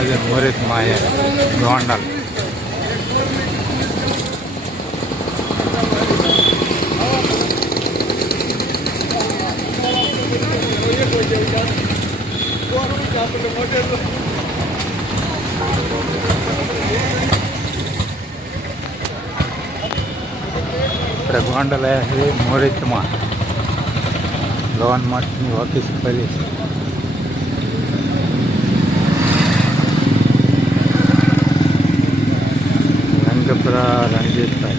મહાદેવ મોરિત માયા ગોંડલ. આપણે ગોંડલ આવ્યા છે મોરિતમાં લોન માટેની ઓફિસ ખોલી છે. રંગપરા રણજીતભાઈ.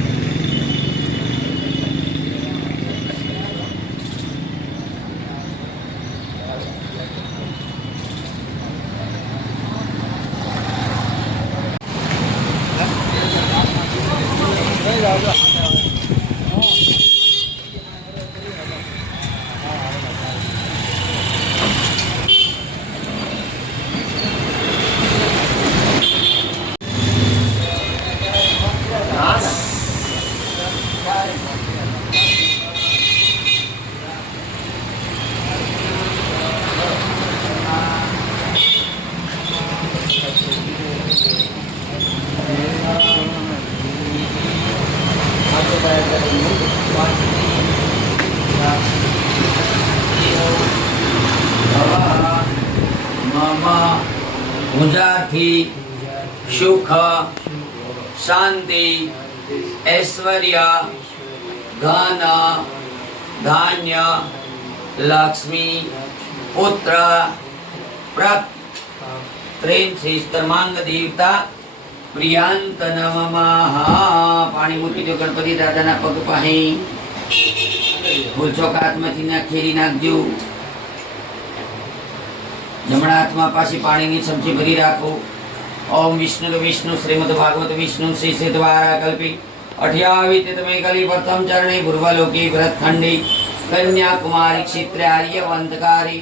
मुझाथी सुख शांति ऐश्वर्य धन धान्य लक्ष्मी पुत्र प्रेम मांग देवता प्रियांत नमः. पाणी मूकी दो गणपति दादा पग पाहे फूल चौकात में खेरी नाखजो. जमणा हाथ में पासी पानी की सब्जी भरी राखो. ओम विष्णु विष्णु श्रीमद भागवत विष्णु श्री से द्वारा कल्पी 28 तमे कली प्रथम चरणे पूर्वलोकी भरतखंडी कन्याकुमारी क्षेत्र आर्यवंतकारी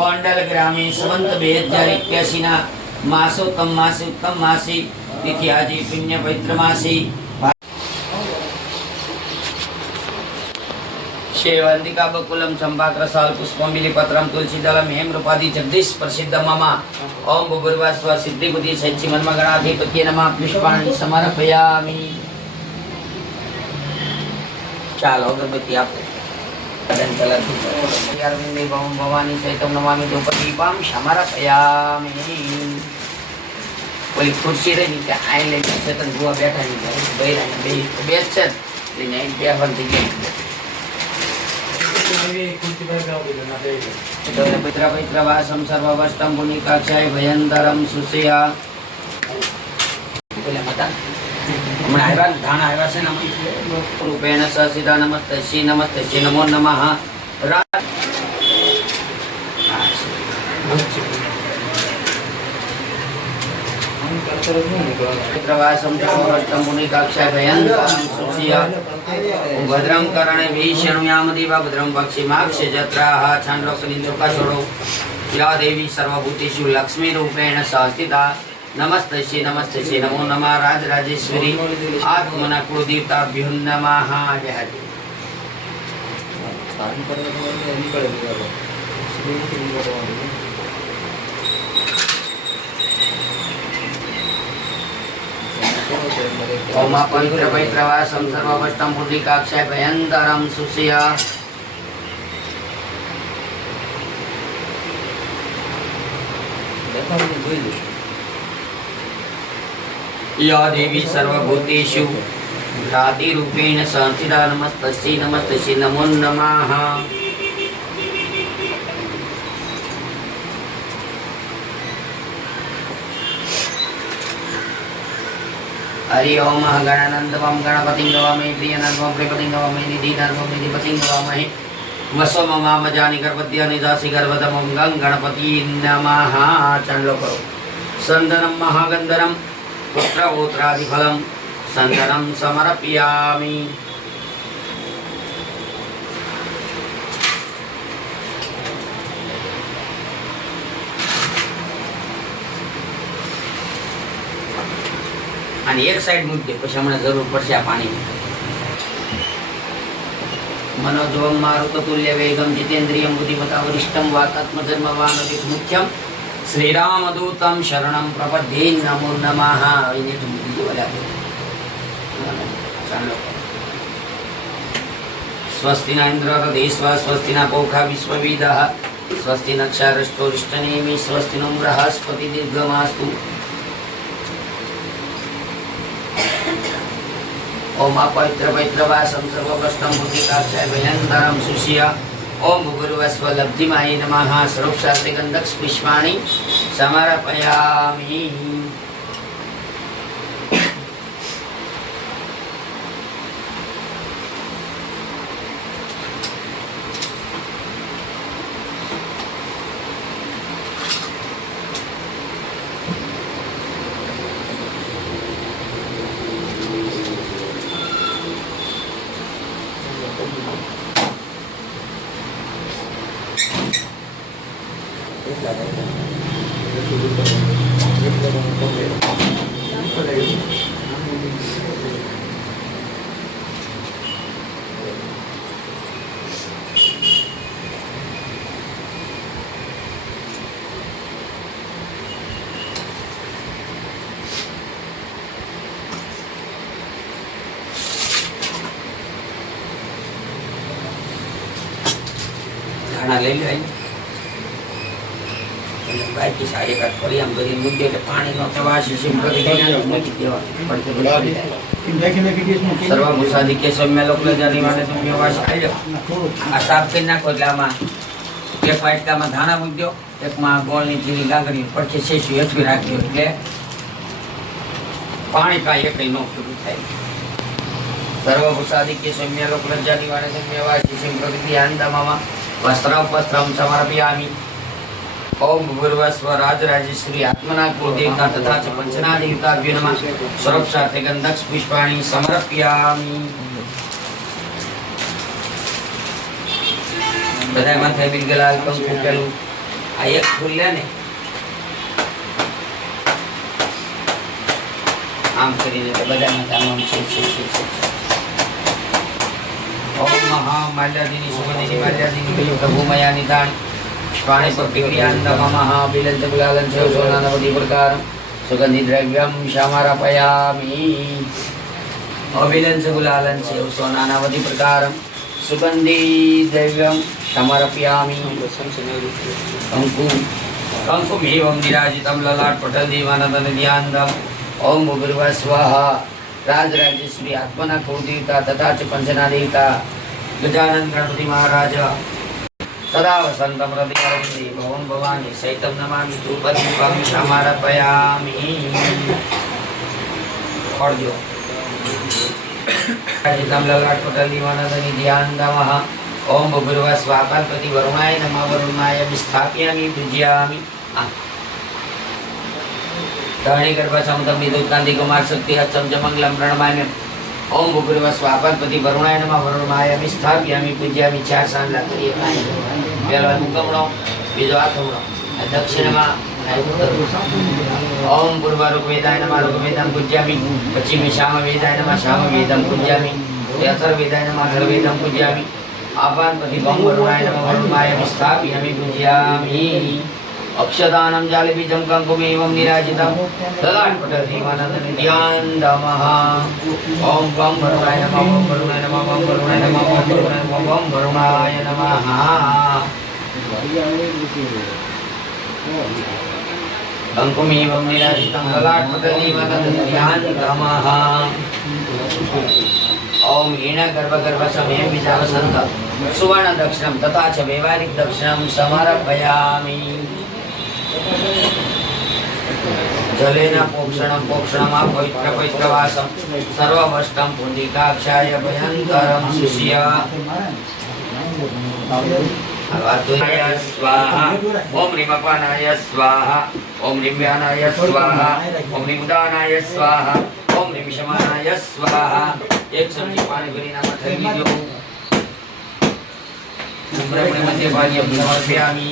गोंडल ग्रामीण संवंत 2081 ना मासोत्तम मासी उत्तम मासी तिथि आज पुण्य पवित्र मासी शेवंतिका बकुलम चंपाकर साल पुष्पम बिलीपत्रम तुलसी दलम हेम रूपादि जगदीश प्रसिद्ध मम. ओम भूर्भुवस्व सिद्धि बुद्धि सच्चि मन्मगणाधिपत्ये नमः. पुष्पाणि समर्पयामि. चालो अगरबत्ती आप अरविंदे भवानी सहितं नमामि धूपदीपं समर्पयामि. बोली खुर्सी रही क्या आए ले चेतन बुआ बैठा नहीं बैठा नहीं बेच से नहीं बेहन जगह पित्र पित्रवासं सर्ववष्टं पुनिकाक्षाय भयंतरं सुषया. हमारा आयवा धान आयवा से नमः रूपेण ससिदा नमस्तस्यै नमस्तस्यै नमो नमः. पित्रवासं सर्ववष्टं पुनिकाक्षाय भयंतरं सुषया. भद्रं कर्णे शृणुयाम देवा भद्रं पक्षिमाक्षे जत्राः छांदोक्ति चुकाशोड़ो. या देवी सर्वभूतेषु लक्ष्मी रूपेण संस्थिता नमस्तस्यै नमस्तस्यै नमो नमः. राजराजेश्वरी आत्मना कुलदेवताभ्यो नमः. जय ओम पवित्र पवित्रवासं सर्ववष्टं पुण्डिकाक्षाय भयंतरं सुषया. या देवी सर्वभूतेषु भ्रातिरूपेण संस्थिता नमस्तस्यै नमस्तस्यै नमो नमः. हरि ओम गणानंदवम गणपतिं गवामहे प्रियनर्वम प्रियपतिं गवामहे निधिनर्वम निधिपतिं गवामहे वसो ममामजानि गर्भद्यानि दासि गर्भदमं गणपति नमः. चंडो करो. संदनं महागंधरम पुत्रपुत्रादिफलं संदनं समर्पयामि. અને એક સાઈડ મૂકી દે પછી હમણાં જરૂર પડશે આ પાણી. मनोजवं मारुततुल्य वेगं जितेन्द्रियं बुद्धिमतां वरिष्ठं वातात्मजन्मवानदित मुख्यं श्रीरामदूतं शरणं प्रपद्ये नमो नमः। स्वस्ति न इन्द्ररदेश्व स्वस्ति न पोखा विश्वविदः स्वस्ति न क्षारष्टोरिष्टनेमि स्वस्ति नो बृहस्पति दीर्घमास्तु। ओम अपवित्र पवित्रवासं सर्वप्रश्नं बुद्धिकाक्षाय भयन्तरं सुशिय। ओम भूर्भुवस्व लब्धिमाय नमः। सर्वशास्त्रे गन्धपुष्पाणि समर्पयामि। खाना ले लो बाकी सारी कट पड़ी हम गरीब मुद्दे के पानी नो प्रवास शिम प्रतिज्ञा मुक्ति देवा पड़ते सर्व मुसादी के सब में लोग ले जाने वाले तुम व्यवास आयो आ साफ के ना कोलामा एक वाटका में धाना मुद्दो एक में गोल ની જીરી લાગણી પછી શેષી હેઠવી રાખ્યો એટલે પાણી કાય એકઈ નો પૂરું થાય सर्व मुसादी के सौम्य लोक ले जाने वाले तुम व्यवास शिम प्रतिज्ञा अंदमामा वस्त्रम समर्पयामि। ओम भूर्भुवस्व राजराजेश्वरी आत्मना कुलदेवता तथा च पंचनादेवताभ्यो नमः। सर्वशास्त्रे गन्धपुष्पाणि समर्पयामि। बधाय माथे बिलगलाल कंकु पेलू आ एक फूल ले ने आम करीने तो बधाय माथे आम छे ओम महामाल्यादिनी सुगंधिनी माल्यादिनी प्रभुमया निधान पुष्पाणि प्रतिक्रियान्दमः बिलञ्च गुलालञ्च सोनानवति प्रकारं सुगन्धि द्रव्यं समर्पयामि। अबिलञ्च गुलालञ्च सोनानवति प्रकारं सुगन्धि द्रव्यं समर्पयामि। कंकुमेवं निराजितं ललाटपटलदेवानन्दनिध्यान्तम् ओम भूर्भुवस्वः राजराजेश्वरी आत्मना कुलदेवता तथा च पंचनादेवता गजानन गणपति महाराज सदा वसंतम हृदयारविन्दे भवन भवानी सहितं नमामि धूपदीपं समर्पयामि। और दो राजितं ललाटपटलदेवानन्दनिध्यान्तमः ओम भूर्भुवस्वः पार्वती वरुणाय नमः। वरुणाय स्थापयामि पूजयामि। धरणी गर्भसमुदं विद्युत्कान्ति कुमार शक्ति हस्तम च मंगलम प्रणमामि। ओम भूर्भुवस्वः पार्वती वरुणाय नमः। वरुणाय स्थापयामि पूजयामि। चार सांला करिए पहला मुकमणो बीजो हाथमणो दक्षिणमा ओम पूर्वरूपवेदाय नमः। रूपवेदं पूजयामि। पश्चिमे सामवेदाय नमः। सामवेदं पूजयामि। अथर्ववेदाय नमः। अथर्ववेदं पूजयामि। आपानपति बम वरुणाय नमः। वरुणाय स्थापयामि पूजयामि। अक्षदानं जालबीजं कंकुमेवं निराजितं ललाटपटलदेवानन्दनिध्यान्तमः ओम बम वरुणाय नमः। ओम वरुणाय नमः। ओम वरुणाय नमः। ओम वरुणाय नमः। ओम वरुणाय नमः। कंकुमेवं निराजितं ललाटपटलदेवानन्दनिध्यान्तमः ओम हीनगर्भगर्भसमये बीजावसन्त सुवर्ण दक्षिणं तथा च वैवाहिक दक्षिणं समर्पयामि। जलेन पोक्षणं पोक्षणमा पवित्र पवित्रवासं सर्वमष्टं पुण्डिकाक्षाय भयन्तरं शिष्य अवातुनाय स्वाहा। ओम ह्रीमपानाय स्वाहा। ओम ह्रीव्यानाय स्वाहा। ओम ह्रीमुदानाय स्वाहा। ओम ह्रीशमानाय स्वाहा। एक चमची पाणी भरीने माथे लीधो ब्रह्मणे मध्य भागे समर्पयामि।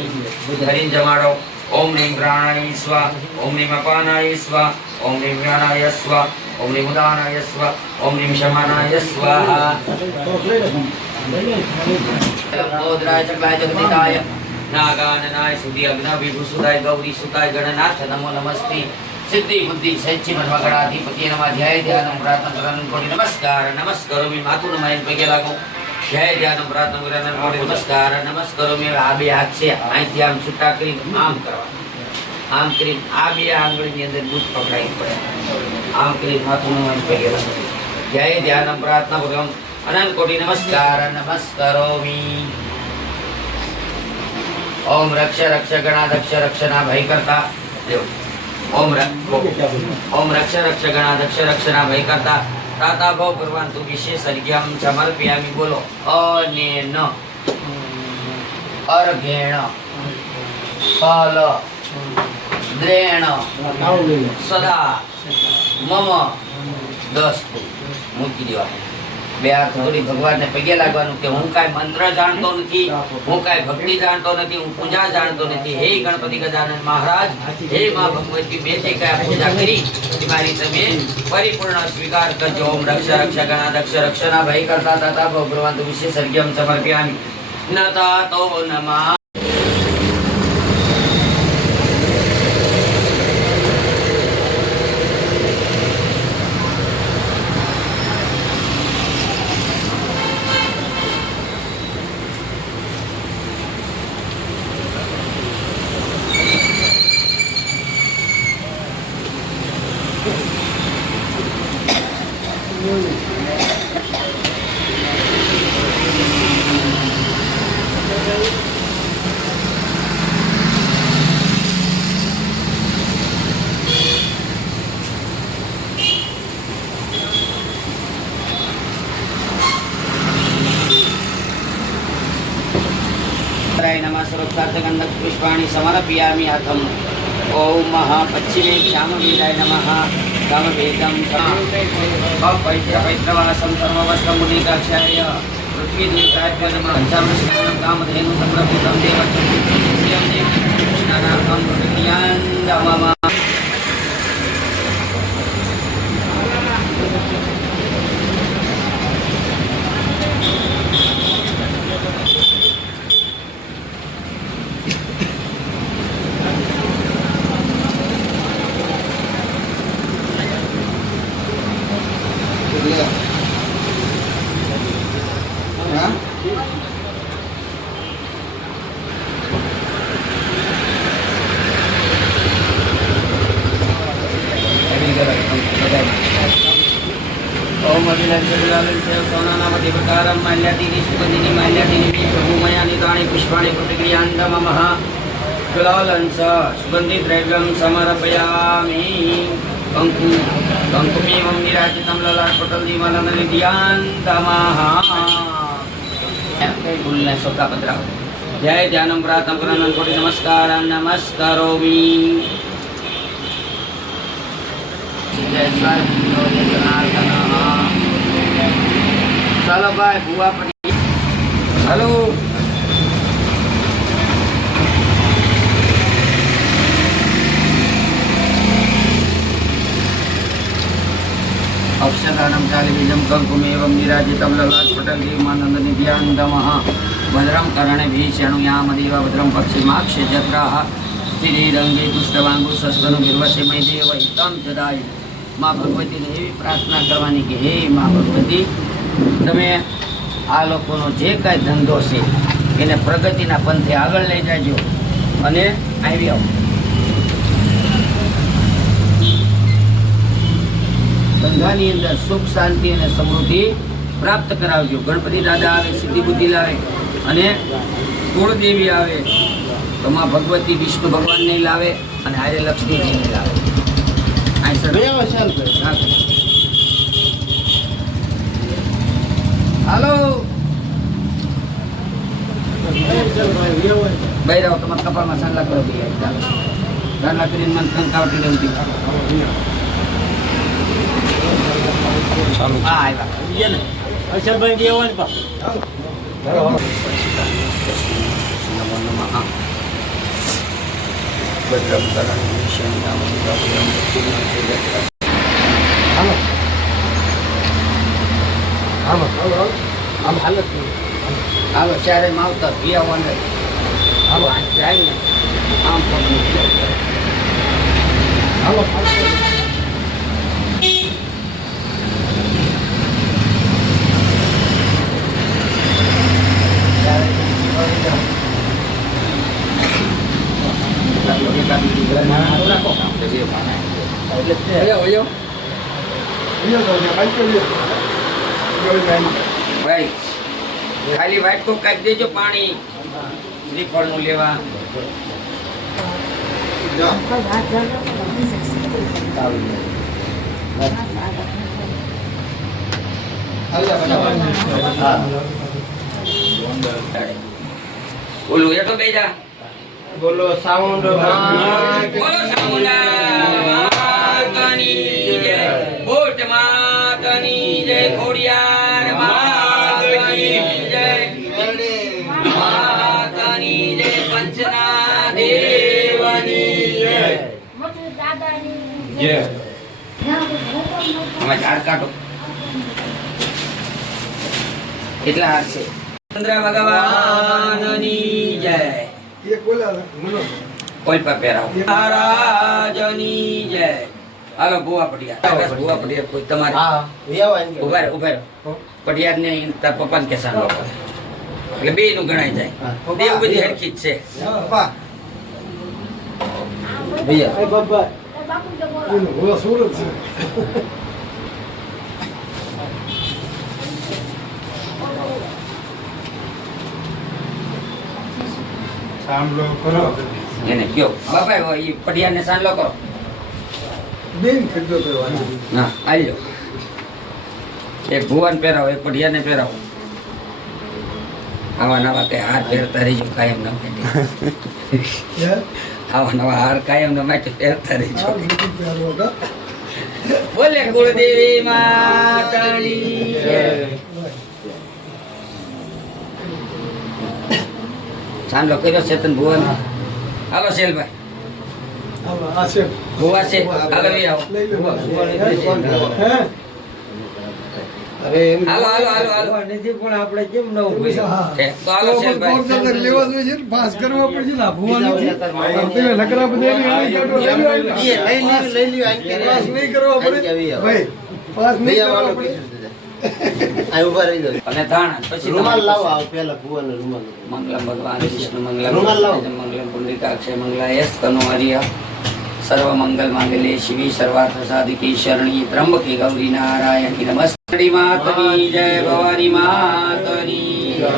धरीने जमाडो। ओम ह्रीं प्राणाय स्वाहा। ओम ह्रीं अपानाय स्वाहा। ओम ह्रीं व्यानाय स्वाहा। ओम ह्रीं उदानाय स्वाहा। ओम ह्रीं शमानाय स्वाहा। लंबोदराय चक्राय जगदिताय नागाननाय सुधि अग्न विभूसुदाय गौरी सुताय गणनाथ नमो नमस्ते सिद्धि बुद्धि सच्ची मनमगणाधिपति नमः ध्याय ध्यानं प्रार्थना करन कोटि नमस्कार नमस्कारोमि मातु नमः पगे लागो ध्याय ध्यानं प्रार्थना करन कोटि नमस्कार नमस्कारोमि आ બે હાથ છે અહીંથી આમ છૂટા કરી આમ કરવા આમ કરી આ બે આંગળીની અંદર બૂટ પકડાઈ પડે આમ કરી માથું નમઃ પગે લાગો ध्याय ध्यानं प्रार्थना करन अनंत कोटि नमस्कार नमस्कारोमि ओम रक्ष रक्ष गणाध्यक्ष रक्षना भय करता ओम रक्ष रक्ष गणाध्यक्ष रक्षना भय करता ताता भव परवांतु विशेष अर्घ्यम समर्पयामि बोलो अनेन अर्घेण फल द्रेण सदा मम दस्तु મૂકી દેવા બે હાથ જોડી ભગવાનને પગે લાગવાનું કે હું કાંઈ મંત્ર જાણતો નથી હું કાંઈ ભક્તિ જાણતો નથી હું પૂજા જાણતો નથી હે ગણપતિ ગજાનન મહારાજ હે માં ભગવતી મેં જે કાંઈ પૂજા કરી એ મારી તમે પરિપૂર્ણ સ્વીકાર કરજો ઓમ રક્ષ રક્ષ ગણાધક્ષ રક્ષના ભય કરતા તાતા ભગવાન વિશેષ સર્ગ્યમ સમર્પયામિ નતા તો નમઃ नमः सर्वसार्थगन्धक पुष्पाणि समर्पयामि अथम ओम महापश्चिमे श्यामवेदाय नमः कामवेदं पवित्रवासं सर्ववस्त्रं मुनिकाक्षाय पृथ्वीदेवताभ्यो नमः पंचामृतं कामधेनु समर्पितं देवचं कृष्णानाथं प्रतिज्ञां ओम अभिलक्षित सोनानामति प्रकारं माल्यादीनि सुगन्धिनि माल्यादीनि प्रभुमयानि तानि पुष्पाणि प्रतिक्रियान्त ममः गुलालंस सुगन्धिद्रव्यं समर्पयामि कंकुमेवं विराजितं ललाटपटलदीवानननिध्यान्तमः फूलने सोका पधराव जय ध्यानं प्रार्थना करन कोटि नमस्कार नमस्कारोमि जय चलो भाई बुआ पड़ी हेलो अक्षराणं चालिबीजं कंकुमेवं निराजितं ललाटपटलदीवानननिध्यान्तमः भद्रं कर्णेभिः शृणुयामदेव भद्रं पक्षिमाक्षजत्राः स्थिरैरङ्गे तुष्टवाङ्गुशस्तनुर्वशे मयि देव हितं ददायु माँ भगवती ने एवी प्रार्थना करवानी कि हे माँ भगवती तमे आ लोकोनो जे कांई धंधो छे एने प्रगतिना पंथे आगळ लई जाजो अने आवी आओ धंधानी अंदर सुख शांति अने समृद्धि प्राप्त करावजो गणपति दादा आवे सिद्धि बुद्धि लावे अने कुलदेवी आवे तो माँ भगवती विष्णु भगवान ने लावे अने हारे लक्ष्मी जी ने लावे हेलो भाई रहो तुम्हारे कपाल में सांला करो भैया सांला करी मन कंकावटी लेती चालू हां आया ये ने अच्छा भाई ये वन पा नमो नमः भद्रं कर्णेभिः हेलो हम हालत हालो चारे मावतर भैया वन જાય ને આમ પકડી. હાલો ભાઈ ખાલી વાઇટ કોક કાઢી દેજો પાણી શ્રીફળ નું લેવા. બોલું એ તો બેજા બોલો સાઉન્ડ બોલો સામુંડા માતની જય, બોટ માતની જય, ખોડિયાર માતની જય, માતની જય, પંચના દેવની જય. આમાં ઝાડ કાઢો. કેટલા હાર છે? ચંદ્ર ભગવાનની જય. કોઈ પર પહેરાવો. મહારાજની જય. હાલો ભુવા પટિયા. બસ ભુવા પટિયા કોઈ તમારે ઉભા રહો, ઉભા રહો. પટિયાદ ને તાર પપ્પાને કે સાંભળો એટલે બે નું ગણાય જાય. દેવ બધી હરખી જ છે. સાંભળો કરો એને કયો બાપા એ પટિયાદ ને સાંભળો કરો. બેન ખરીદો કરવાનો હા આલ્યો. એક ભુવાને પહેરાવો, એક પટિયાદને પહેરાવો. આવા નવા કઈ હાર પહેરતા રહીજો કાયમ ના માટે. આવા નવા હાર કાયમ ના માટે પહેરતા રહીજો. બોલે કુળદેવી માતાની જય. સાંભળો કર્યો ચેતન ભુવન. હાલો શેલભાઈ ભુવા છે. હાલો એ આવો. હાલો હાલો હાલો હાલો નથી પણ આપણે કેમ ન ઉભી છે તો હાલો શેલભાઈ લેવા જોઈએ છે પાસ કરવા પડશે ને ભુવાની તમે લકરા બધે લઈ પાસ નહીં કરવા પડે ભાઈ પાસ નહીં કરવા પડે આ ઉભા રહી જાવ અને ધાણ પછી રૂમાલ લાવો આવ પહેલા ભુવાનો રૂમાલ મંગલમ ભગવાન વિષ્ણુ મંગલમ રૂમાલ લાવો. મંગલમ પુંડરીકાક્ષ મંગલા યસ્તનો હરિય સર્વ મંગલ માંગલ્ये શિવી સર્વાર્થ સાધિકી શરણી ત્રંબકે ગૌરી નારાયણી નમસ્તે. માતની જય, ભવાની માતની જય.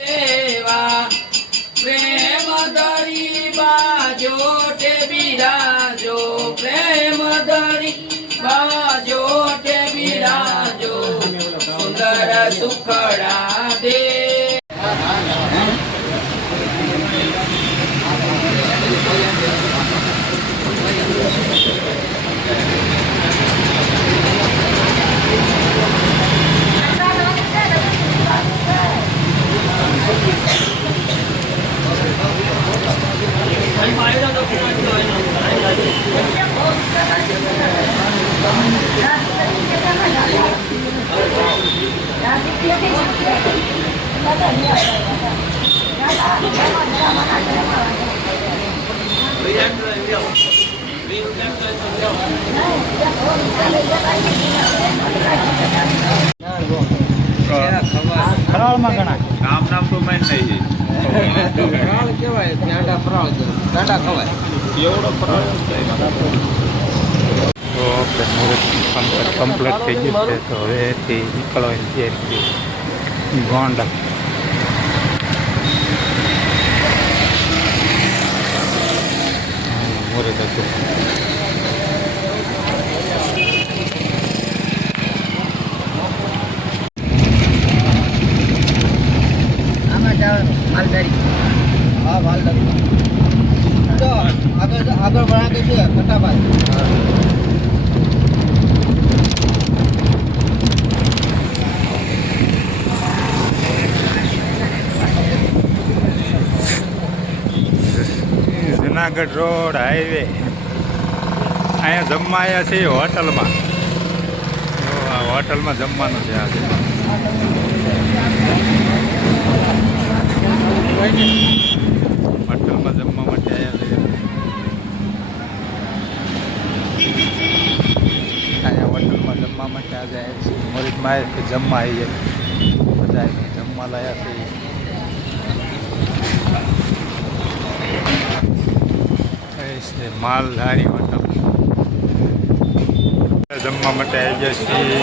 દેવા પ્રેમ ધરી બાજો તે બિરાજો, પ્રેમ ધરી બાજો તે બિરાજો, સુંદર સુખડા દે. ફરાળમાં ઘણા નામ તો મેં નહીં ફરાળ કેવાય, ગાંડા ફરાળ કેવાય, ગાંડા ખવાય. એવડો ફરાળ તો આપણે કમ્પ્લીટ થઈ ગયું છે. તો હવે એથી નીકળવાની તૈયારી છે. ગોંડા મુહૂર્ત હતું. આમાં જવાનું માલધારી. હા માલધારી તો આગળ વળા કે છે ફટાફટ જુનાગઢ રોડ હાઈવે અહીંયા જમવા આવ્યા છે હોટલમાં. હોટલમાં જમવાનું છે આજે. હોટલમાં જમવા માટે આવ્યા છે. અહીંયા હોટલમાં જમવા માટે આજે આવ્યા છે. મોરીચમાં આવ્યા કે જમવા આવી જાય બધા જમવા લાયા છે. છે માલધારી હોટલ. જમવા માટે આવી ગયા છીએ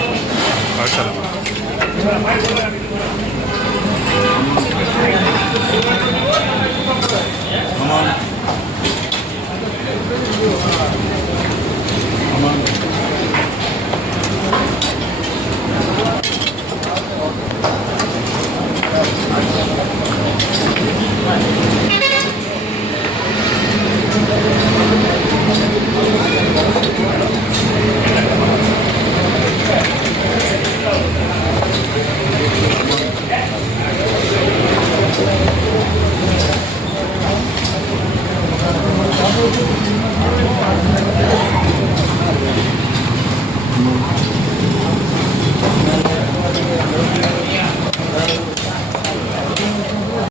હોટલમાં.